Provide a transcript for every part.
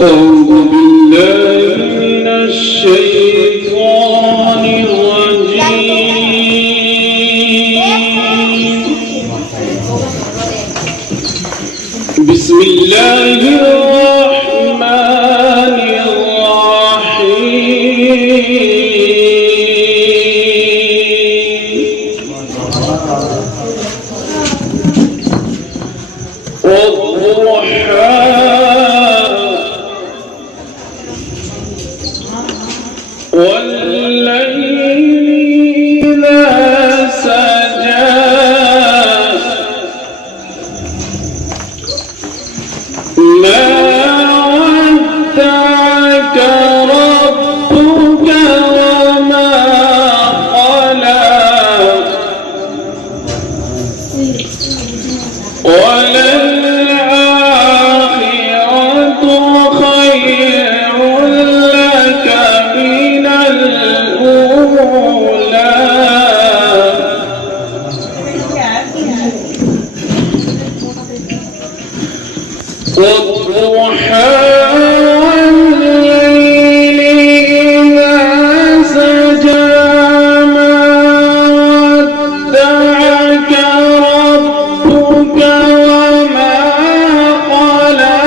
أعوذ بالله من الشيطان الرجيم. بسم الله الرحمن الرحيم. والضحى والليل إذا سجى ما ودعك ربك وما قلى وللآخرة خير لك من الأولى والضحى والليل إذا سجى ما ودعك ربك وما قلى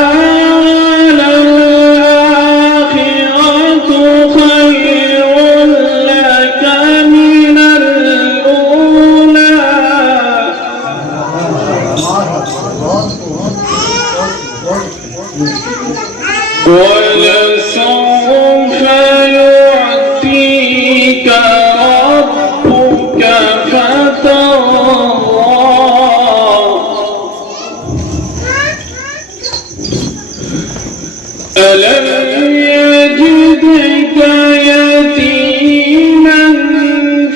وللآخرة خير لك من الأولى ولسوف يعطيك ربك فترضى ألم يجدك يتيما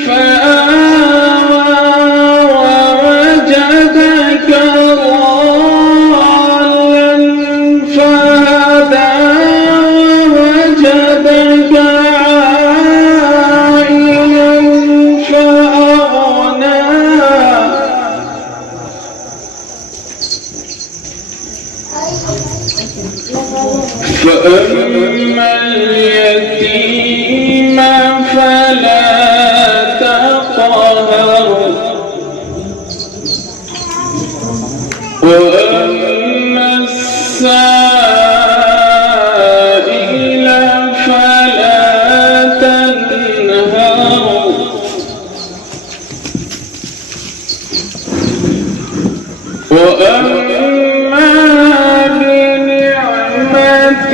فآوى ووجدك ضالا فهدى ووجدك عائلا فأغنى فأما اليتيم فلا تقهر وأما السائل فلا تنهر وأما بنعمة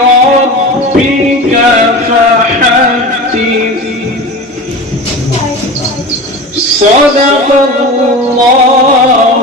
ربك فحدث صدق الله